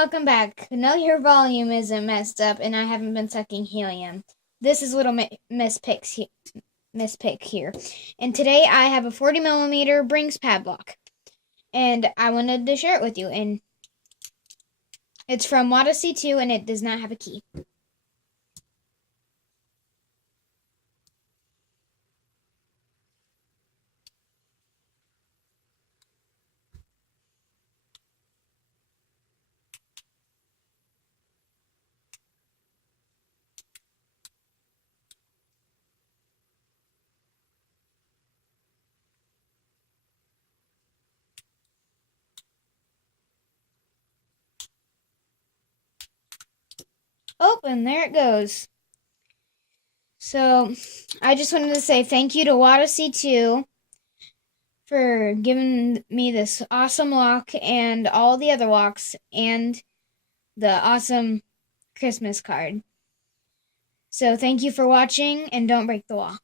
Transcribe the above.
welcome back. No, your volume isn't messed up, and I haven't been sucking helium. This is Little Miss Pick here, and today I have a 40mm Brinks padlock, and I wanted to share it with you. And it's from Odyssey 2, and it does not have a key. Oh, and there it goes. So, I just wanted to say thank you to Odyssey 2 for giving me this awesome lock and all the other locks and the awesome Christmas card. So thank you for watching, and don't break the wall.